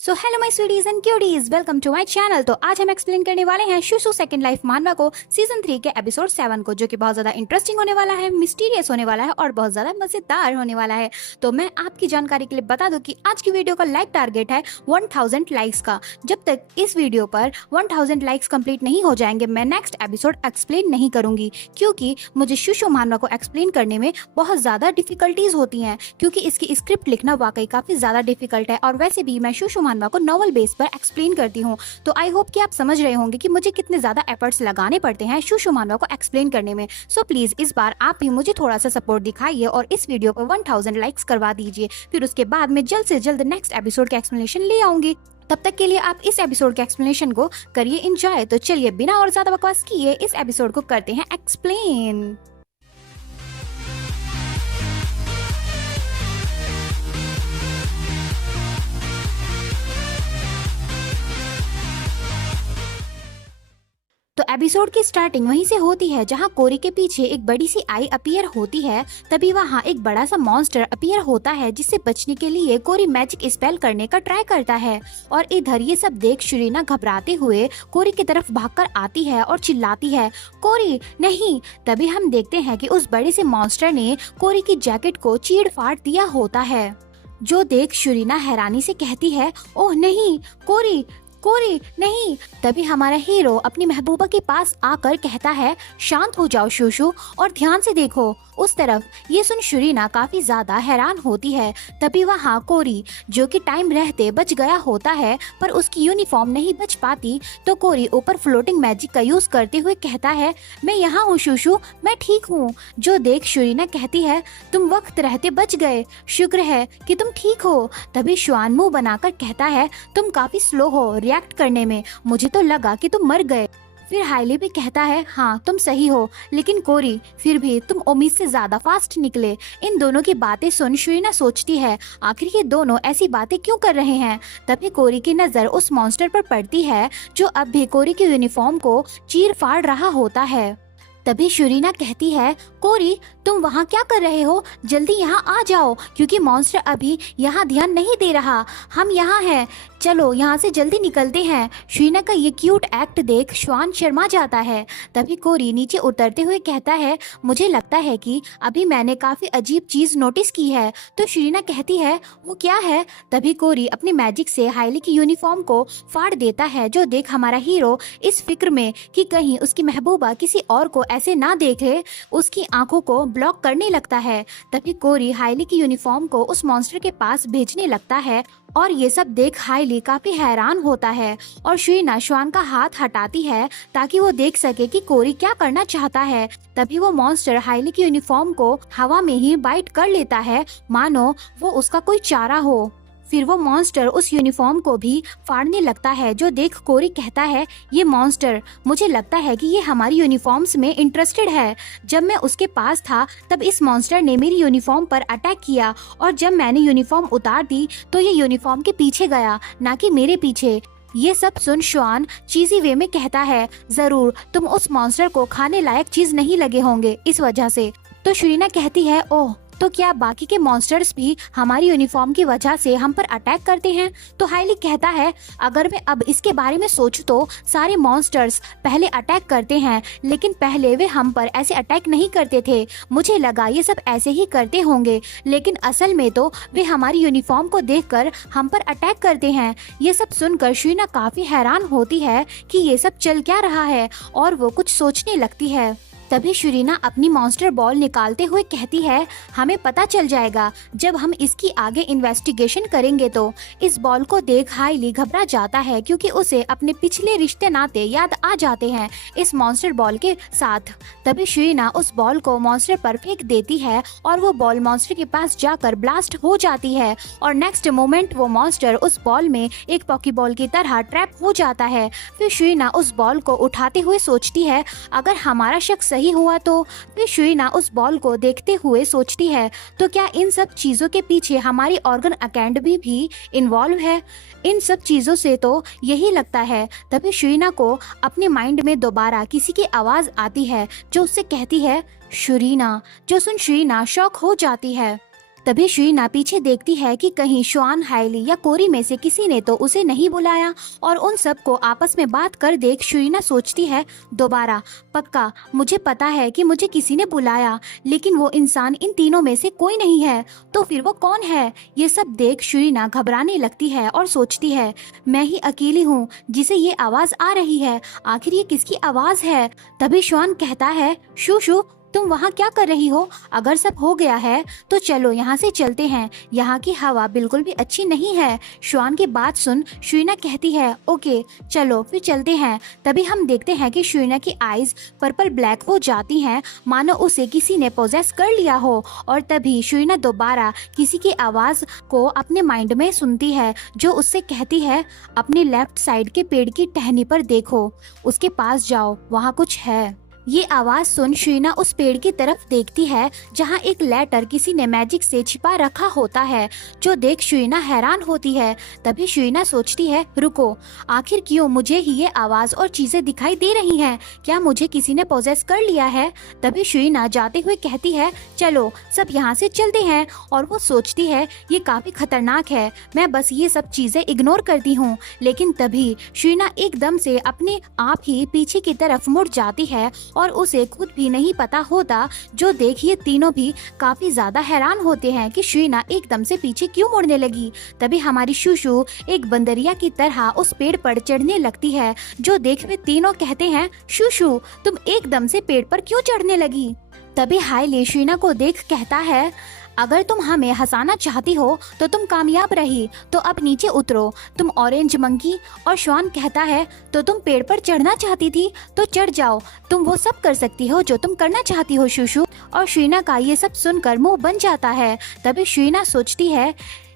So hello my sweeties and cuties, welcome to my channel. तो आज हम explain करने वाले हैं शुशु सेकंड लाइफ मानवा को सीजन 3 के एपिसोड 7 को, जो कि बहुत ज्यादा इंटरेस्टिंग होने वाला है, मिस्टीरियस होने वाला है और बहुत ज्यादा मजेदार होने वाला है। तो मैं आपकी जानकारी के लिए बता दूं कि आज की वीडियो का लाइक टारगेट है 1000 लाइक्स का। जब तक इस वीडियो पर 1000 लाइक्स कंप्लीट नहीं हो जाएंगे, मैं नेक्स्ट एपिसोड एक्सप्लेन नहीं करूंगी, क्योंकि मुझे शुशु मानवा को एक्सप्लेन करने में बहुत ज्यादा डिफिकल्टीज होती हैं, क्योंकि इसकी स्क्रिप्ट लिखना वाकई काफी ज्यादा डिफिकल्ट है। और वैसे भी मैं शुशु मानवा को नॉवल बेस पर एक्सप्लेन करती हूँ, तो आई होप कि आप समझ रहे होंगे कि मुझे कितने ज्यादा एफर्ट्स लगाने पड़ते हैं शुशु मानवा को एक्सप्लेन करने में। सो प्लीज इस बार आप भी मुझे थोड़ा सा सपोर्ट दिखाइए और इस वीडियो पर 1000 लाइक्स करवा दीजिए। फिर उसके बाद मैं जल्द से जल्द नेक्स्ट एपिसोड का एक्सप्लेनेशन ले आऊंगी। तब तक के लिए आप इस एपिसोड के एक्सप्लेनेशन को करिए एंजॉय। तो चलिए बिना और ज्यादा बकवास किए इस एपिसोड को करते हैं एक्सप्लेन। तो एपिसोड की स्टार्टिंग वहीं से होती है जहां कोरी के पीछे एक बड़ी सी आई अपीयर होती है। तभी वहां एक बड़ा सा मॉन्स्टर अपीयर होता है, जिससे बचने के लिए कोरी मैजिक स्पेल करने का ट्राई करता है। और इधर ये सब देख शुरीना घबराते हुए कोरी की तरफ भागकर आती है और चिल्लाती है, कोरी नहीं। तभी हम देखते हैं कि उस बड़े से मॉन्स्टर ने कोरी की जैकेट को चीड़ फाड़ दिया होता है, जो देख शुरीना हैरानी से कहती है, ओह नहीं कोरी, कोरी नहीं। तभी हमारा हीरो अपनी महबूबा के पास आकर कहता है, शांत हो जाओ शुशु और ध्यान से देखो उस तरफ। ये सुन शुरीना काफी ज्यादा हैरान होती है। तभी वहाँ कोरी, जो कि टाइम रहते बच गया होता है पर उसकी यूनिफॉर्म नहीं बच पाती, तो कोरी ऊपर फ्लोटिंग मैजिक का यूज करते हुए कहता है, मैं यहाँ हूँ शुशु, मैं ठीक हूँ। जो देख शुरीना कहती है, तुम वक्त रहते बच गए, शुक्र है कि तुम ठीक हो। तभी शुआन मुंह बनाकर कहता है, तुम काफी स्लो हो रिएक्ट करने में, मुझे तो लगा कि तुम मर गए। फिर हाईली भी कहता है, हाँ तुम सही हो, लेकिन कोरी फिर भी तुम उम्मीद से ज्यादा फास्ट निकले। इन दोनों की बातें सुन शुरीना सोचती है, आखिर ये दोनों ऐसी बातें क्यों कर रहे हैं। तभी कोरी की नजर उस मॉन्स्टर पर पड़ती है, जो अब भी कोरी की यूनिफॉर्म को चीर फाड़ रहा होता है। तभी शुरीना कहती है, कोरी तुम वहाँ क्या कर रहे हो, जल्दी यहाँ आ जाओ, क्योंकि मॉन्स्टर अभी यहाँ ध्यान नहीं दे रहा, हम यहाँ हैं, चलो यहाँ से जल्दी निकलते हैं। शुरीना का ये क्यूट एक्ट देख श्वान शर्मा जाता है। तभी कोरी नीचे उतरते हुए कहता है, मुझे लगता है कि अभी मैंने काफी अजीब चीज नोटिस की है। तो शुरीना कहती है, वो क्या है। तभी कोरी अपनी मैजिक से हाईली की यूनिफॉर्म को फाड़ देता है, जो देख हमारा हीरो इस फिक्र में कि कहीं उसकी महबूबा किसी और को ऐसे ना देखे, उसकी आंखों को ब्लॉक करने लगता है। तभी कोरी हाईली की यूनिफॉर्म को उस मॉन्स्टर के पास भेजने लगता है, और ये सब देख हाईली काफी हैरान होता है। और शुरीना श्वान का हाथ हटाती है ताकि वो देख सके कि कोरी क्या करना चाहता है। तभी वो मॉन्स्टर हाईली की यूनिफॉर्म को हवा में ही बाइट कर लेता है, मानो वो उसका कोई चारा हो। फिर वो मॉन्स्टर उस यूनिफॉर्म को भी फाड़ने लगता है, जो देख कोरी कहता है, ये मॉन्स्टर, मुझे लगता है कि ये हमारी यूनिफॉर्म्स में इंटरेस्टेड है। जब मैं उसके पास था तब इस मॉन्स्टर ने मेरी यूनिफॉर्म पर अटैक किया, और जब मैंने यूनिफॉर्म उतार दी तो ये यूनिफॉर्म के पीछे गया, ना कि मेरे पीछे। ये सब सुन श्वान चीजी वे में कहता है, जरूर तुम उस मॉन्स्टर को खाने लायक चीज नहीं लगे होंगे इस वजह से। तो शुरीना कहती है, ओह तो क्या बाकी के मॉन्स्टर्स भी हमारी यूनिफॉर्म की वजह से हम पर अटैक करते हैं। तो हाईली कहता है, अगर मैं अब इसके बारे में सोचूं तो सारे मॉन्स्टर्स पहले अटैक करते हैं, लेकिन पहले वे हम पर ऐसे अटैक नहीं करते थे। मुझे लगा ये सब ऐसे ही करते होंगे, लेकिन असल में तो वे हमारी यूनिफॉर्म को देखकर हम पर अटैक करते हैं। ये सब सुनकर शुरीना काफी हैरान होती है कि ये सब चल क्या रहा है, और वो कुछ सोचने लगती है। तभी शुरीना अपनी मॉन्स्टर बॉल निकालते हुए कहती है, हमें पता चल जाएगा जब हम इसकी आगे इन्वेस्टिगेशन करेंगे। तो इस बॉल को देख हाईली घबरा जाता है, क्योंकि उसे अपने पिछले रिश्ते नाते याद आ जाते हैं इस मॉन्स्टर बॉल के साथ। तभी शुरीना उस बॉल को मॉन्स्टर पर फेंक देती है, और वो बॉल मॉन्स्टर के पास जाकर ब्लास्ट हो जाती है, और नेक्स्ट मोमेंट वो मॉन्स्टर उस बॉल में एक पॉकीबॉल की तरह ट्रैप हो जाता है। फिर शुरीना उस बॉल को उठाते हुए सोचती है, अगर हमारा शक सही हुआ तो। फिर शुरीना उस बॉल को देखते हुए सोचती है, तो क्या इन सब चीजों के पीछे हमारी ऑर्गन अकेडमी भी इन्वॉल्व है। इन सब चीजों से तो यही लगता है। तभी शुरीना को अपने माइंड में दोबारा किसी की आवाज आती है, जो उससे कहती है, शुरीना। जो सुन शुरीना शॉक हो जाती है। तभी शीना पीछे देखती है कि कहीं श्वान, हाइली या कोरी में से किसी ने तो उसे नहीं बुलाया, और उन सबको आपस में बात कर देख शीना सोचती है दोबारा, पक्का मुझे पता है कि मुझे किसी ने बुलाया, लेकिन वो इंसान इन तीनों में से कोई नहीं है, तो फिर वो कौन है? ये सब देख शीना घबराने लगती है और सोचती है, मैं ही अकेली हूँ जिसे ये आवाज आ रही है, आखिर ये किसकी आवाज है? तभी श्वान कहता है, शू तुम वहाँ क्या कर रही हो? अगर सब हो गया है तो चलो यहाँ से चलते हैं, यहाँ की हवा बिल्कुल भी अच्छी नहीं है। श्वान की बात सुन शीना कहती है, ओके चलो फिर चलते हैं। तभी हम देखते हैं कि शीना की आईज पर्पल ब्लैक हो जाती हैं, मानो उसे किसी ने पोजेस कर लिया हो। और तभी शीना दोबारा किसी की आवाज को अपने माइंड में सुनती है, जो उससे कहती है, अपने लेफ्ट साइड के पेड़ की टहनी पर देखो, उसके पास जाओ, वहाँ कुछ है। ये आवाज सुन शीना उस पेड़ की तरफ देखती है जहाँ एक लेटर किसी ने मैजिक से छिपा रखा होता है, जो देख शीना हैरान होती है। तभी शीना सोचती है, रुको, आखिर क्यों मुझे ही ये आवाज और चीजें दिखाई दे रही हैं? क्या मुझे किसी ने पोजेस कर लिया है? तभी शीना जाते हुए कहती है, चलो सब यहाँ से चलते हैं। और वो सोचती है, ये काफी खतरनाक है, मैं बस ये सब चीजें इग्नोर करती हूँ। लेकिन तभी शीना एकदम से अपने आप ही पीछे की तरफ मुड़ जाती है और उसे खुद भी नहीं पता होता, जो देख ये तीनों भी काफी ज्यादा हैरान होते हैं कि शीना एकदम से पीछे क्यों मुड़ने लगी। तभी हमारी शूशु एक बंदरिया की तरह उस पेड़ पर चढ़ने लगती है, जो देख वे तीनों कहते हैं, शूशु तुम एकदम से पेड़ पर क्यों चढ़ने लगी? तभी हाइली शीना को देख कहता है, अगर तुम हमें हंसाना चाहती हो तो तुम कामयाब रही, तो अब नीचे उतरो, तुम ऑरेंज मंकी। और श्वान कहता है, तो तुम पेड़ पर चढ़ना चाहती थी तो चढ़ जाओ, तुम वो सब कर सकती हो जो तुम करना चाहती हो शूशु। और शीना का ये सब सुनकर मुंह बन जाता है। तभी शीना सोचती है,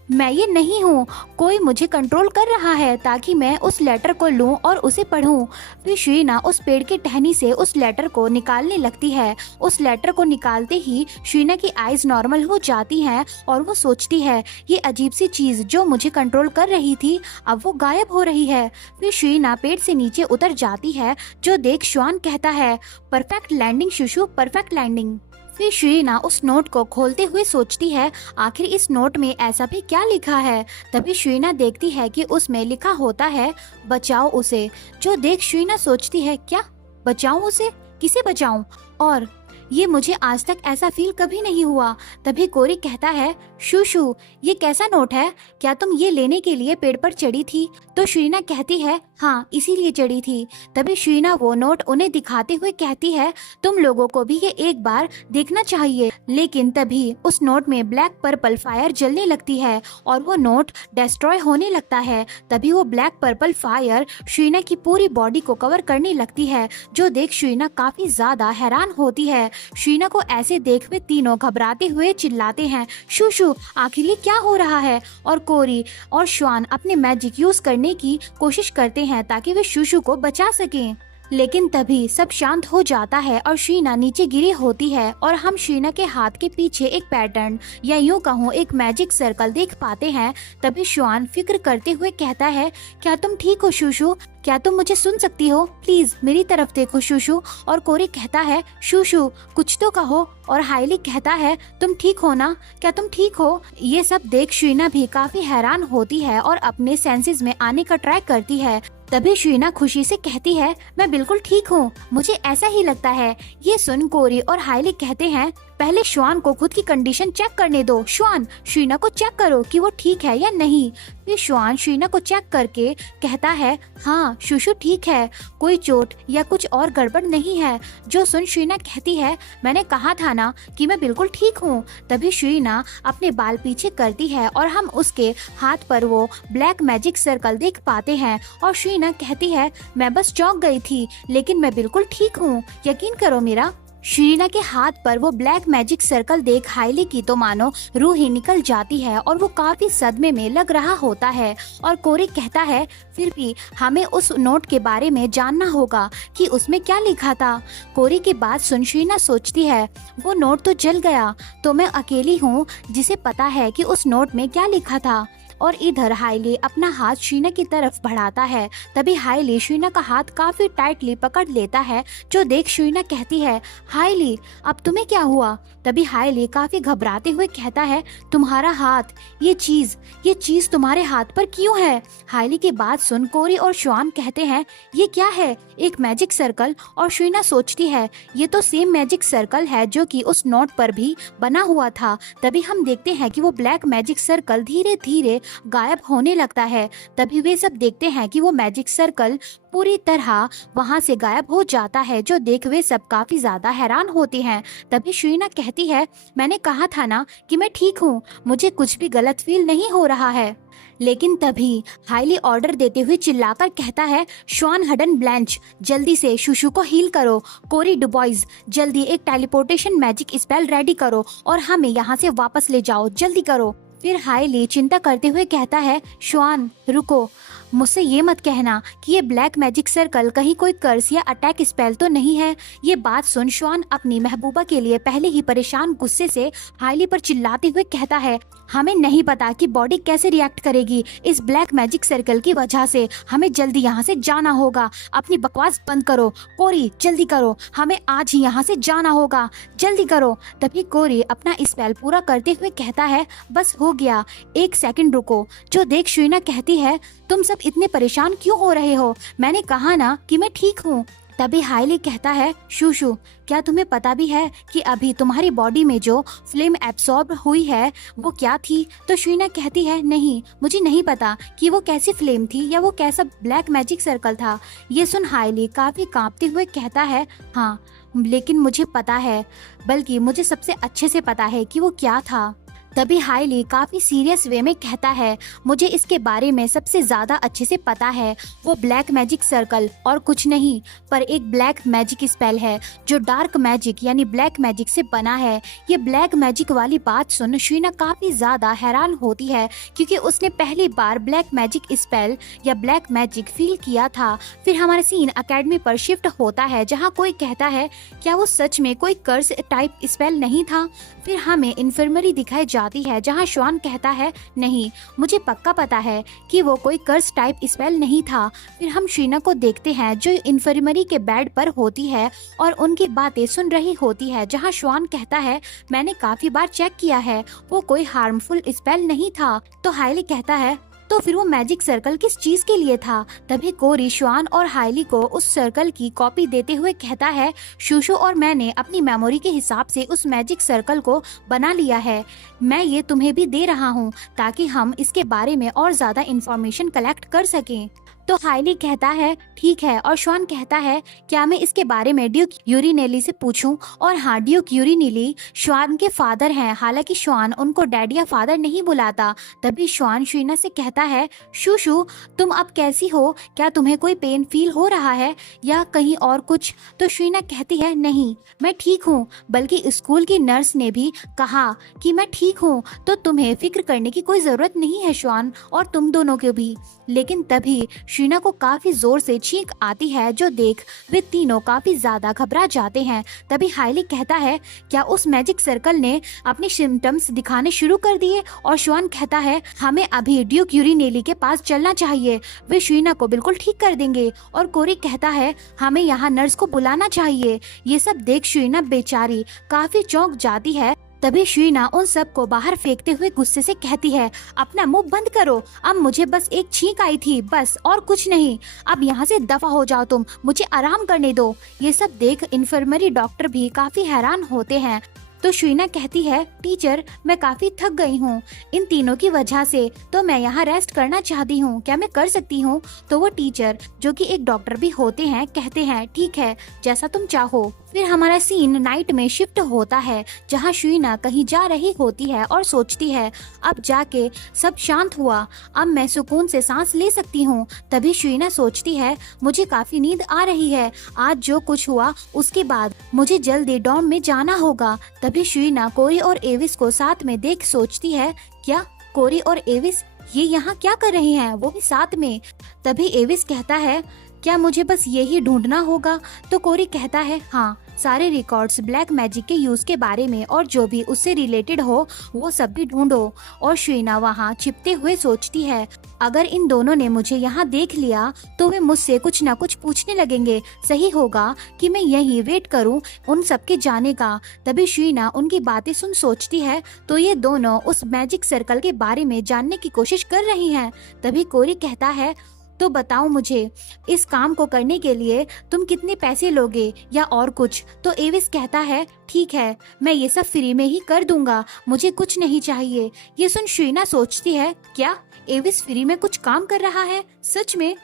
मैं ये नहीं हूँ, कोई मुझे कंट्रोल कर रहा है ताकि मैं उस लेटर को लूं और उसे पढूं। फिर शीना उस पेड़ की टहनी से उस लेटर को निकालने लगती है। उस लेटर को निकालते ही शीना की आईज नॉर्मल हो जाती हैं और वो सोचती है, ये अजीब सी चीज जो मुझे कंट्रोल कर रही थी अब वो गायब हो रही है। फिर शीना पेड़ से नीचे उतर जाती है, जो देख श्वान कहता है, परफेक्ट लैंडिंग शूशु, परफेक्ट लैंडिंग। फिर शीना उस नोट को खोलते हुए सोचती है, आखिर इस नोट में ऐसा भी क्या लिखा है। तभी शीना देखती है कि उसमें लिखा होता है, बचाओ उसे। जो देख शीना सोचती है, क्या बचाऊं उसे? किसे बचाऊं? और ये मुझे आज तक ऐसा फील कभी नहीं हुआ। तभी कोरी कहता है, शूशु ये कैसा नोट है? क्या तुम ये लेने के लिए पेड़ पर चढ़ी थी? तो शीना कहती है, हाँ इसीलिए चढ़ी थी। तभी शीना वो नोट उन्हें दिखाते हुए कहती है, तुम लोगों को भी ये एक बार देखना चाहिए। लेकिन तभी उस नोट में ब्लैक पर्पल फायर जलने लगती है और वो नोट डिस्ट्रॉय होने लगता है। तभी वो ब्लैक पर्पल फायर शीना की पूरी बॉडी को कवर करने लगती है, जो देख शीना काफी ज्यादा हैरान होती है। शीना को ऐसे देख वे तीनों घबराते हुए चिल्लाते हैं, शूशु आखिर ये क्या हो रहा है? और कोरी और श्वान अपने मैजिक यूज करने की कोशिश करते हैं ताकि वे शूशु को बचा सकें। लेकिन तभी सब शांत हो जाता है और शीना नीचे गिरी होती है और हम शीना के हाथ के पीछे एक पैटर्न या यूं कहूँ एक मैजिक सर्कल देख पाते हैं। तभी श्वान फिक्र करते हुए कहता है, क्या तुम ठीक हो शूशु? क्या तुम मुझे सुन सकती हो? प्लीज मेरी तरफ देखो शूशु। और कोरी कहता है, शूशु कुछ तो कहो। और हाइली कहता है, तुम ठीक हो ना? क्या तुम ठीक हो? ये सब देख शीना भी काफी हैरान होती है और अपने सेंसेस में आने का ट्राई करती है। तभी शीना खुशी से कहती है, मैं बिल्कुल ठीक हूँ, मुझे ऐसा ही लगता है। ये सुन कोरी और हाइली कहते हैं, पहले श्वान को खुद की कंडीशन चेक करने दो। श्वान शीना को चेक करो कि वो ठीक है या नहीं। फिर श्वान शीना को चेक करके कहता है, हाँ शूशु ठीक है, कोई चोट या कुछ और गड़बड़ नहीं है। जो सुन शीना कहती है, मैंने कहा था ना कि मैं बिल्कुल ठीक हूँ। तभी शीना अपने बाल पीछे करती है और हम उसके हाथ पर वो ब्लैक मैजिक सर्कल देख पाते हैं। और शीना कहती है, मैं बस चौंक गई थी, लेकिन मैं बिल्कुल ठीक हूँ, यकीन करो मेरा। शीना के हाथ पर वो ब्लैक मैजिक सर्कल देख हाइली की तो मानो रूह ही निकल जाती है और वो काफी सदमे में लग रहा होता है। और कोरी कहता है, फिर भी हमें उस नोट के बारे में जानना होगा कि उसमें क्या लिखा था। कोरी की बात सुन शीना सोचती है, वो नोट तो जल गया, तो मैं अकेली हूँ जिसे पता है कि उस नोट में क्या लिखा था। और इधर हाइली अपना हाथ शीना की तरफ बढ़ाता है। तभी हाइली शीना का हाथ काफी टाइटली पकड़ लेता है। जो देख शीना कहती है, हाइली अब तुम्हें क्या हुआ? तभी हाइली काफी घबराते हुए कहता है, तुम्हारा हाथ, ये चीज तुम्हारे हाथ पर क्यों है? हाइली की बात सुन कोरी और श्वान कहते हैं, ये क्या है? एक मैजिक सर्कल। और शीना सोचती है, ये तो सेम मैजिक सर्कल है जो कि उस नोट पर भी बना हुआ था। तभी हम देखते हैं कि वो ब्लैक मैजिक सर्कल धीरे धीरे गायब होने लगता है। तभी वे सब देखते हैं कि वो मैजिक सर्कल पूरी तरह वहाँ से गायब हो जाता है, जो देख वे सब काफी ज्यादा हैरान होते हैं। तभी शीना कहती है, मैंने कहा था ना कि मैं ठीक हूँ, मुझे कुछ भी गलत फील नहीं हो रहा है। लेकिन तभी हाइली ऑर्डर देते हुए चिल्लाकर कहता है, श्वान हडन ब्लैंच, जल्दी से शुशु को हील करो। कोरी डुबॉइज, जल्दी एक टेलीपोर्टेशन मैजिक स्पेल रेडी करो और हमें यहाँ से वापस ले जाओ, जल्दी करो। फिर हाइली चिंता करते हुए कहता है, श्वान रुको, मुझसे ये मत कहना कि ये ब्लैक मैजिक सर्कल कहीं कोई कर्स या अटैक स्पेल तो नहीं है। ये बात सुन श्वान अपनी महबूबा के लिए पहले ही परेशान गुस्से से हाइली पर चिल्लाते हुए कहता है, हमें नहीं पता कि बॉडी कैसे रिएक्ट करेगी इस ब्लैक मैजिक सर्कल की वजह से। हमें जल्दी यहाँ से जाना होगा। अपनी बकवास बंद करो। कोरी जल्दी करो, हमें आज ही यहाँ से जाना होगा, जल्दी करो। तभी कोरी अपना स्पेल पूरा करते हुए कहता है, बस हो गया, 1 सेकंड रुको। जो देख शीना कहती है, तुम सब इतने परेशान क्यों हो रहे हो? मैंने कहा ना कि मैं ठीक हूँ। तभी हाइली कहता है, शुशु क्या तुम्हें पता भी है कि अभी तुम्हारी बॉडी में जो फ्लेम एब्सॉर्ब हुई है वो क्या थी? तो शीना कहती है, नहीं, मुझे नहीं पता कि वो कैसी फ्लेम थी या वो कैसा ब्लैक मैजिक सर्कल था। ये सुन हाइली काफी कांपते हुए कहता है, हाँ लेकिन मुझे पता है, बल्कि मुझे सबसे अच्छे से पता है कि वो क्या था। तभी हाइली काफी सीरियस वे में कहता है, मुझे इसके बारे में सबसे ज्यादा अच्छे से पता है। वो ब्लैक मैजिक सर्कल और कुछ नहीं पर एक ब्लैक मैजिक स्पेल है जो डार्क मैजिक यानी ब्लैक मैजिक से बना है। ये ब्लैक मैजिक वाली बात सुन शीना काफी ज्यादा हैरान होती है, क्योंकि उसने पहली बार ब्लैक मैजिक स्पेल या ब्लैक मैजिक फील किया था। फिर हमारा सीन एकेडमी पर शिफ्ट होता है, जहाँ कोई कहता है, क्या वो सच में कोई कर्स टाइप स्पेल नहीं था? फिर हमें इन्फर्मरी दिखाई जाती है, जहां श्वान कहता है, नहीं, मुझे पक्का पता है कि वो कोई कर्स टाइप स्पेल नहीं था। फिर हम शीना को देखते हैं जो इन्फर्मरी के बेड पर होती है और उनकी बातें सुन रही होती है, जहां श्वान कहता है, मैंने काफी बार चेक किया है, वो कोई हार्मफुल स्पेल नहीं था। तो हाइली कहता है, तो फिर वो मैजिक सर्कल किस चीज के लिए था? तभी कोरी श्वान और हाइली को उस सर्कल की कॉपी देते हुए कहता है, शुशु और मैंने अपनी मेमोरी के हिसाब से उस मैजिक सर्कल को बना लिया है। मैं ये तुम्हें भी दे रहा हूँ ताकि हम इसके बारे में और ज्यादा इंफॉर्मेशन कलेक्ट कर सकें। तो हाइली कहता है, ठीक है। और श्वान कहता है, क्या मैं इसके बारे में ड्यूक यूरिनेली से पूछूं? और हाँ, ड्यूक यूरिनेली श्वान के फादर हैं, हालांकि श्वान उनको डैडी या फादर नहीं बुलाता। तभी श्वान शीना से कहता है, शुशु तुम अब कैसी हो? क्या तुम्हें कोई पेन फील हो रहा है या कहीं और कुछ? तो शीना कहती है, नहीं, मैं ठीक हूँ, बल्कि स्कूल की नर्स ने भी कहा कि मैं ठीक हूँ, तो तुम्हें फिक्र करने की कोई जरूरत नहीं है श्वान, और तुम दोनों को भी। लेकिन तभी शीना को काफी जोर से छींक आती है, जो देख वे तीनों काफी ज्यादा घबरा जाते हैं। तभी हाइली कहता है, क्या उस मैजिक सर्कल ने अपने सिम्टम्स दिखाने शुरू कर दिए? और श्वान कहता है, हमें अभी ड्यूक यूरिनेली के पास चलना चाहिए, वे शीना को बिल्कुल ठीक कर देंगे। और कोरी कहता है, हमें यहाँ नर्स को बुलाना चाहिए। ये सब देख शीना बेचारी काफी चौंक जाती है। तभी शीना उन सब को बाहर फेंकते हुए गुस्से से कहती है, अपना मुंह बंद करो, अब मुझे बस एक छींक आई थी, बस, और कुछ नहीं। अब यहाँ से दफा हो जाओ, तुम मुझे आराम करने दो। ये सब देख इन्फर्मरी डॉक्टर भी काफी हैरान होते हैं। तो शीना कहती है, टीचर मैं काफी थक गई हूँ इन तीनों की वजह से, तो मैं यहाँ रेस्ट करना चाहती हूँ, क्या मैं कर सकती हूँ? तो वो टीचर जो कि एक डॉक्टर भी होते हैं कहते हैं, ठीक है, जैसा तुम चाहो। फिर हमारा सीन नाइट में शिफ्ट होता है, जहाँ शीना कहीं जा रही होती है और सोचती है, अब जाके सब शांत हुआ, अब मैं सुकून से सांस ले सकती हूँ। तभी शीना सोचती है, मुझे काफी नींद आ रही है, आज जो कुछ हुआ उसके बाद मुझे जल्दी डॉर्म में जाना होगा। तभी शीना कोरी और एविस को साथ में देख सोचती है, क्या कोरी और एविस ये यहाँ क्या कर रहे हैं, वो भी साथ में? तभी एविस कहता है, क्या मुझे बस यही ढूंढना होगा? तो कोरी कहता है, हाँ, सारे रिकॉर्ड्स ब्लैक मैजिक के यूज के बारे में और जो भी उससे रिलेटेड हो वो सब भी ढूंढो। और शीना वहाँ छिपते हुए सोचती है, अगर इन दोनों ने मुझे यहाँ देख लिया तो वे मुझसे कुछ ना कुछ पूछने लगेंगे। सही होगा कि मैं यहीं वेट करूं उन सबके जाने का। तभी शीना उनकी बातें सुन सोचती है तो ये दोनों उस मैजिक सर्कल के बारे में जानने की कोशिश कर रही हैं। तभी कोरी कहता है, तो बताओ मुझे, इस काम को करने के लिए तुम कितने पैसे लोगे या और कुछ? तो एविस कहता है, ठीक है, मैं ये सब फ्री में ही कर दूंगा, मुझे कुछ नहीं चाहिए। ये सुन शीना सोचती है, क्या एविस फ्री में कुछ काम कर रहा है? सच में?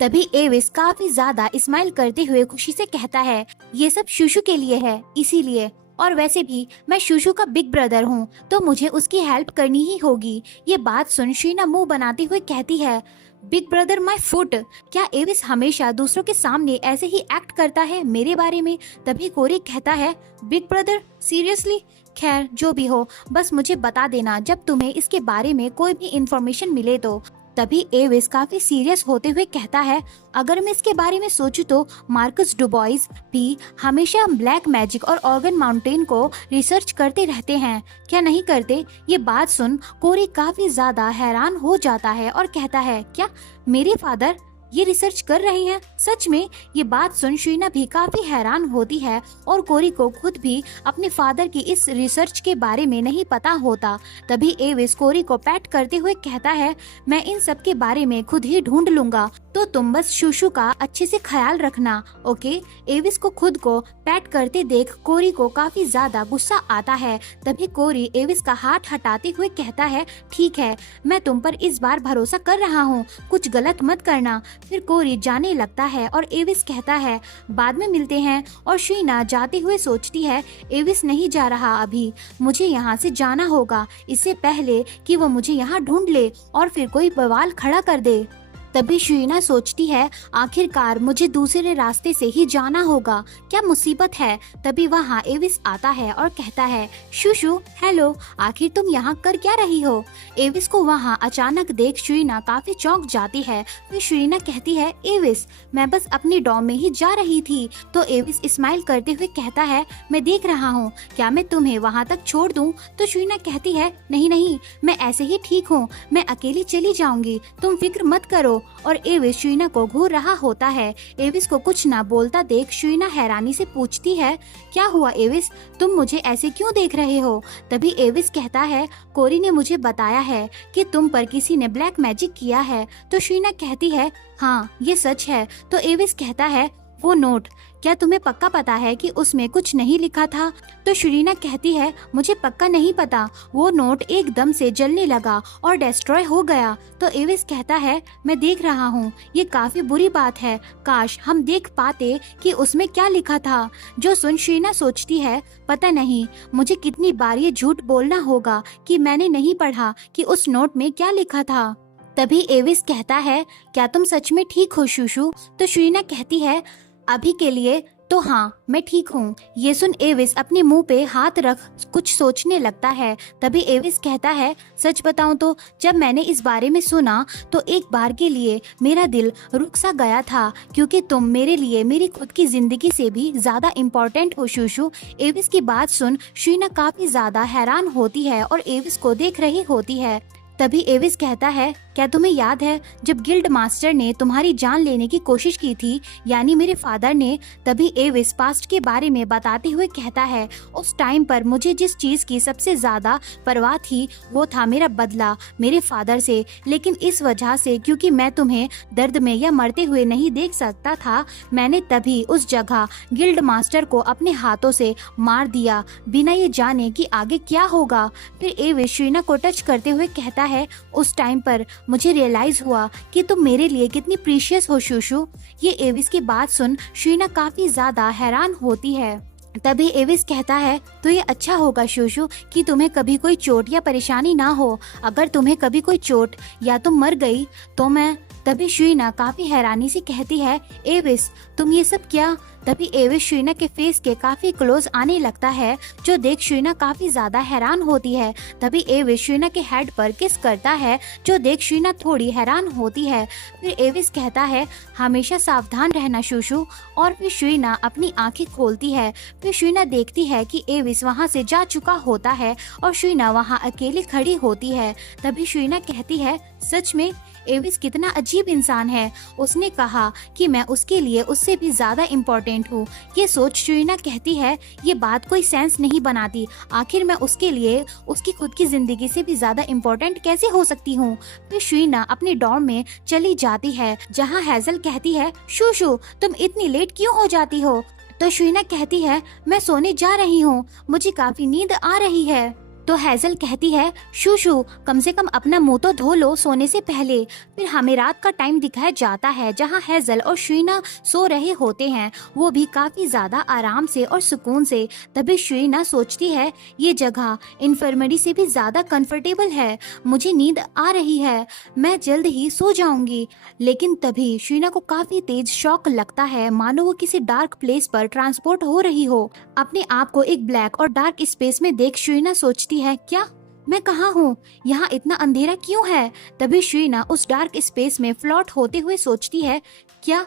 तभी एविस काफी ज्यादा स्माइल करते हुए खुशी से कहता है, ये सब शूशु के लिए है, इसीलिए। और वैसे भी मैं शूशु का बिग ब्रदर हूँ तो मुझे उसकी हेल्प करनी ही होगी। ये बात सुन शीना मुंह बनाते हुए कहती है, बिग ब्रदर माय फुट? क्या एविस हमेशा दूसरों के सामने ऐसे ही एक्ट करता है मेरे बारे में? तभी कोरी कहता है, बिग ब्रदर सीरियसली? खैर जो भी हो, बस मुझे बता देना जब तुम्हें इसके बारे में कोई भी इंफॉर्मेशन मिले तो। तभी एविस काफी सीरियस होते हुए कहता है, अगर मैं इसके बारे में सोचूं तो मार्कस डुबोइस भी हमेशा ब्लैक मैजिक और ऑर्गन माउंटेन को रिसर्च करते रहते हैं, क्या नहीं करते? ये बात सुन कोरी काफी ज्यादा हैरान हो जाता है और कहता है, क्या मेरे फादर ये रिसर्च कर रहे हैं? सच में? ये बात सुन शीना भी काफी हैरान होती है और कोरी को खुद भी अपने फादर की इस रिसर्च के बारे में नहीं पता होता। तभी एविस कोरी को पैट करते हुए कहता है, मैं इन सब के बारे में खुद ही ढूंढ लूंगा, तो तुम बस शूशु का अच्छे से ख्याल रखना, ओके? एविस को खुद को पैट करते देख कोरी को काफी ज्यादा गुस्सा आता है। तभी कोरी एविस का हाथ हटाते हुए कहता है, ठीक है, मैं तुम पर इस बार भरोसा कर रहा हूँ, कुछ गलत मत करना। फिर कोरी जाने लगता है और एविस कहता है, बाद में मिलते हैं। और शीना जाते हुए सोचती है, एविस नहीं जा रहा अभी, मुझे यहाँ से जाना होगा इससे पहले कि वो मुझे यहाँ ढूंढ ले और फिर कोई बवाल खड़ा कर दे। तभी शीना सोचती है, आखिरकार मुझे दूसरे रास्ते से ही जाना होगा, क्या मुसीबत है? तभी वहाँ एविस आता है और कहता है, शूशु हेलो, आखिर तुम यहाँ कर क्या रही हो? एविस को वहाँ अचानक देख शीना काफी चौंक जाती है। फिर शीना कहती है, एविस मैं बस अपनी डॉम में ही जा रही थी। तो एविस स्माइल करते हुए कहता है, मैं देख रहा हूँ, क्या मैं तुम्हें वहाँ तक छोड़ दूँ? तो शीना कहती है, नहीं नहीं, मैं ऐसे ही ठीक हूँ, मैं अकेली चली जाऊंगी, तुम फिक्र मत करो। और एविस शीना को घूर रहा होता है। एविस को कुछ ना बोलता देख शीना हैरानी से पूछती है, क्या हुआ एविस, तुम मुझे ऐसे क्यों देख रहे हो? तभी एविस कहता है, कोरी ने मुझे बताया है कि तुम पर किसी ने ब्लैक मैजिक किया है। तो शीना कहती है, हाँ ये सच है। तो एविस कहता है, वो नोट, क्या तुम्हें पक्का पता है कि उसमें कुछ नहीं लिखा था? तो शीना कहती है, मुझे पक्का नहीं पता, वो नोट एकदम से जलने लगा और डिस्ट्रॉय हो गया। तो एविस कहता है, मैं देख रहा हूँ, ये काफी बुरी बात है, काश हम देख पाते कि उसमें क्या लिखा था। जो सुन शीना सोचती है, पता नहीं मुझे कितनी बार ये झूठ बोलना होगा कि मैंने नहीं पढ़ा कि उस नोट में क्या लिखा था। तभी एविस कहता है, क्या तुम सच में ठीक हो शूशु? तो शीना कहती है, अभी के लिए तो हाँ मैं ठीक हूँ। ये सुन एविस अपने मुंह पे हाथ रख कुछ सोचने लगता है। तभी एविस कहता है, सच बताऊं तो जब मैंने इस बारे में सुना तो एक बार के लिए मेरा दिल रुक सा गया था, क्योंकि तुम मेरे लिए मेरी खुद की जिंदगी से भी ज्यादा इम्पोर्टेंट हो शूशु। एविस की बात सुन शीना काफी ज्यादा हैरान होती है और एविस को देख रही होती है। तभी एविस कहता है, क्या तुम्हें याद है जब गिल्ड मास्टर ने तुम्हारी जान लेने की कोशिश की थी, यानी मेरे फादर ने? तभी एविस पास्ट के बारे में बताते हुए कहता है, उस टाइम पर मुझे जिस चीज की सबसे ज्यादा परवाह थी वो था मेरा बदला मेरे फादर से। लेकिन इस वजह से, क्योंकि मैं तुम्हें दर्द में या मरते हुए नहीं देख सकता था, मैंने तभी उस जगह गिल्ड मास्टर को अपने हाथों से मार दिया, बिना ये जाने कि आगे क्या होगा। फिर एविस शीना को टच करते हुए कहता है, उस टाइम पर मुझे रियलाइज हुआ कि तुम मेरे लिए कितनी प्रीशियस हो शूशु। ये एविस की बात सुन शीना काफी ज्यादा हैरान होती है। तभी एविस कहता है, तो ये अच्छा होगा शूशु कि तुम्हें कभी कोई चोट या परेशानी ना हो। अगर तुम्हें कभी कोई चोट या तुम मर गई तो मैं तभी शुइना काफी हैरानी से कहती है, एविस तुम ये सब क्या? तभी एविस शुइना के फेस के काफी क्लोज आने लगता है, जो देख शुइना काफी ज्यादा हैरान होती है। तभी एविस शुइना के हेड पर किस करता है, जो देख शुइना थोड़ी हैरान होती है। फिर एविस कहता है, हमेशा सावधान रहना शुशु। और फिर शुइना अपनी आंखें खोलती है। फिर शुइना देखती है कि एविस वहां से जा चुका होता है और शुइना वहां अकेली खड़ी होती है। तभी शुइना कहती है, सच में एविस कितना अजीब इंसान है। उसने कहा कि मैं उसके लिए उससे भी ज्यादा इम्पोर्टेंट हूँ। ये सोच शुइना कहती है, ये बात कोई सेंस नहीं बनाती। आखिर मैं उसके लिए उसकी खुद की जिंदगी से भी ज्यादा इम्पोर्टेंट कैसे हो सकती हूँ। फिर शुइना अपने डॉर्म में चली जाती है, जहाँ हेजल कहती है, शुशु तुम इतनी लेट क्यों हो जाती हो? तो शुइना कहती है, मैं सोने जा रही हूँ, मुझे काफी नींद आ रही है। तो हेजल कहती है, शुशु कम से कम अपना मुंह तो धो लो सोने से पहले। फिर हमें रात का टाइम दिखाया जाता है, जहां हेजल और शुइना सो रहे होते हैं, वो भी काफी ज्यादा आराम से और सुकून से। तभी शुइना सोचती है, ये जगह इन्फर्मरी से भी ज्यादा कंफर्टेबल है, मुझे नींद आ रही है, मैं जल्द ही सो जाऊंगी। लेकिन तभी शुइना को काफी तेज शॉक लगता है, मानो वो किसी डार्क प्लेस पर ट्रांसपोर्ट हो रही हो। अपने आप को एक ब्लैक और डार्क स्पेस में देख शुइना सोचती है, क्या मैं कहाँ हूँ? यहाँ इतना अंधेरा क्यों है? तभी शुइना उस डार्क स्पेस में फ्लोट होते हुए सोचती है, क्या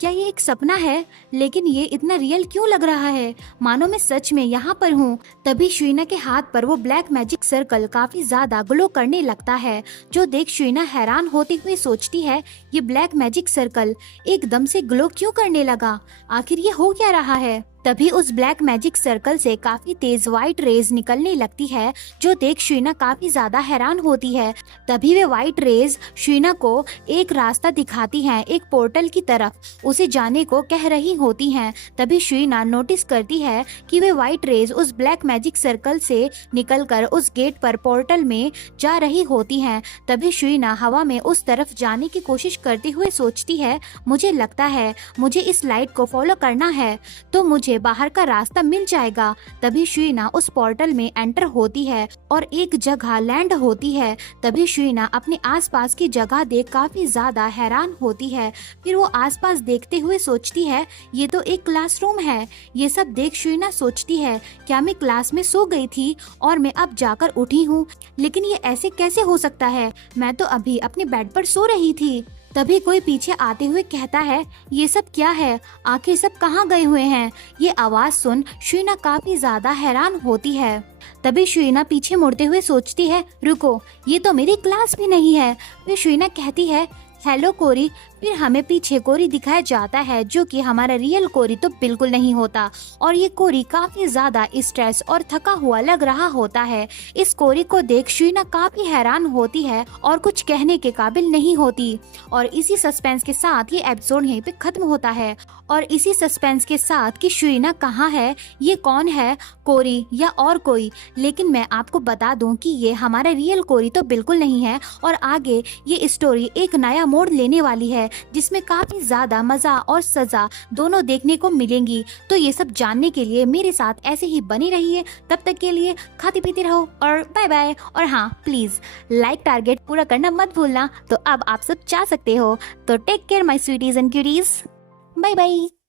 क्या ये एक सपना है? लेकिन ये इतना रियल क्यों लग रहा है, मानो मैं सच में यहाँ पर हूँ। तभी शुइना के हाथ पर वो ब्लैक मैजिक सर्कल काफी ज्यादा ग्लो करने लगता है, जो देख शुइना हैरान होते हुए सोचती है, ये ब्लैक मैजिक सर्कल एकदम से ग्लो क्यों करने लगा? आखिर ये हो क्या रहा है? तभी उस ब्लैक मैजिक सर्कल से काफी तेज व्हाइट रेज निकलने लगती है, जो देख शुइना काफी ज्यादा हैरान होती है। तभी वे व्हाइट रेज शुइना को एक रास्ता दिखाती हैं, एक पोर्टल की तरफ उसे जाने को कह रही होती हैं। तभी शुइना नोटिस करती है कि वे व्हाइट रेज उस ब्लैक मैजिक सर्कल से निकलकर उस गेट पर पोर्टल में जा रही होती हैं। तभी शुइना हवा में उस तरफ जाने की कोशिश करते हुए सोचती है, मुझे लगता है मुझे इस लाइट को फॉलो करना है तो मुझे बाहर का रास्ता मिल जाएगा। तभी शुइना उस पोर्टल में एंटर होती है और एक जगह लैंड होती है। तभी शुइना अपने आसपास की जगह देख काफी ज्यादा हैरान होती है। फिर वो आसपास देखते हुए सोचती है, ये तो एक क्लासरूम है। ये सब देख शुइना सोचती है, क्या मैं क्लास में सो गई थी और मैं अब जाकर उठी हूँ? लेकिन ये ऐसे कैसे हो सकता है, मैं तो अभी अपने बेड पर सो रही थी। तभी कोई पीछे आते हुए कहता है, ये सब क्या है, आखिर सब कहाँ गए हुए हैं? ये आवाज सुन शुइना काफी ज्यादा हैरान होती है। तभी शुइना पीछे मुड़ते हुए सोचती है, रुको, ये तो मेरी क्लास भी नहीं है। फिर शुइना कहती है, हेलो कोरी। फिर हमें पीछे कोरी दिखाया जाता है, जो कि हमारा रियल कोरी तो बिल्कुल नहीं होता और ये कोरी काफी ज्यादा स्ट्रेस और थका हुआ लग रहा होता है। इस कोरी को देख शुइना काफी हैरान होती है और कुछ कहने के काबिल नहीं होती। और इसी सस्पेंस के साथ ये एपिसोड यहीं पे खत्म होता है। और इसी सस्पेंस के साथ कि शुइना कहाँ है, ये कौन है, कोरी या और कोई। लेकिन मैं आपको बता दूं कि ये हमारा रियल कोरी तो बिल्कुल नहीं है और आगे ये स्टोरी एक नया मोड़ लेने वाली है, जिसमें काफी ज्यादा मजा और सजा दोनों देखने को मिलेंगी। तो ये सब जानने के लिए मेरे साथ ऐसे ही बनी रहिए। तब तक के लिए खाते पीते रहो और बाय बाय। और हाँ, प्लीज लाइक टारगेट पूरा करना मत भूलना। तो अब आप सब जा सकते हो। तो take care my sweeties and cuties, bye bye.